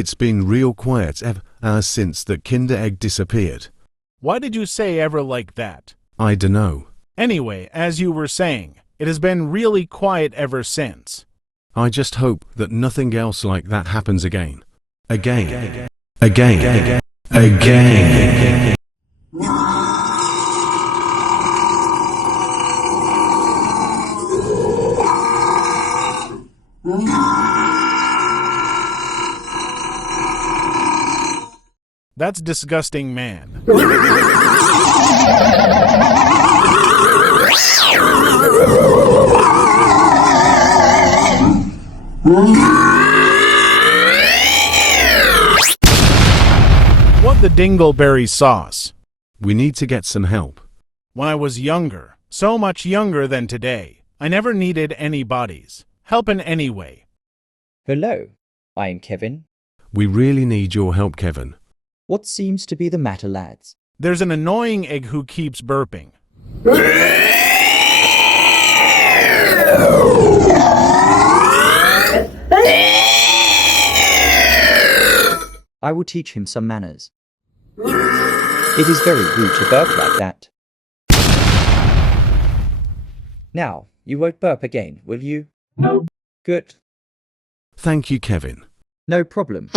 It's been real quiet ever since that Kinder Egg disappeared. Why did you say ever like that? I dunno. Anyway, as you were saying, it has been really quiet ever since. I just hope that nothing else like that happens again. Again. Again. Again. That's disgusting, man. What the dingleberry sauce? We need to get some help. When I was younger, so much younger than today, I never needed anybody's help in any way. Hello, I am Kevin. We really need your help, Kevin. What seems to be the matter, lads? There's an annoying egg who keeps burping. I will teach him some manners. It is very rude to burp like that. Now, you won't burp again, will you? No. Good. Thank you, Kevin. No problem.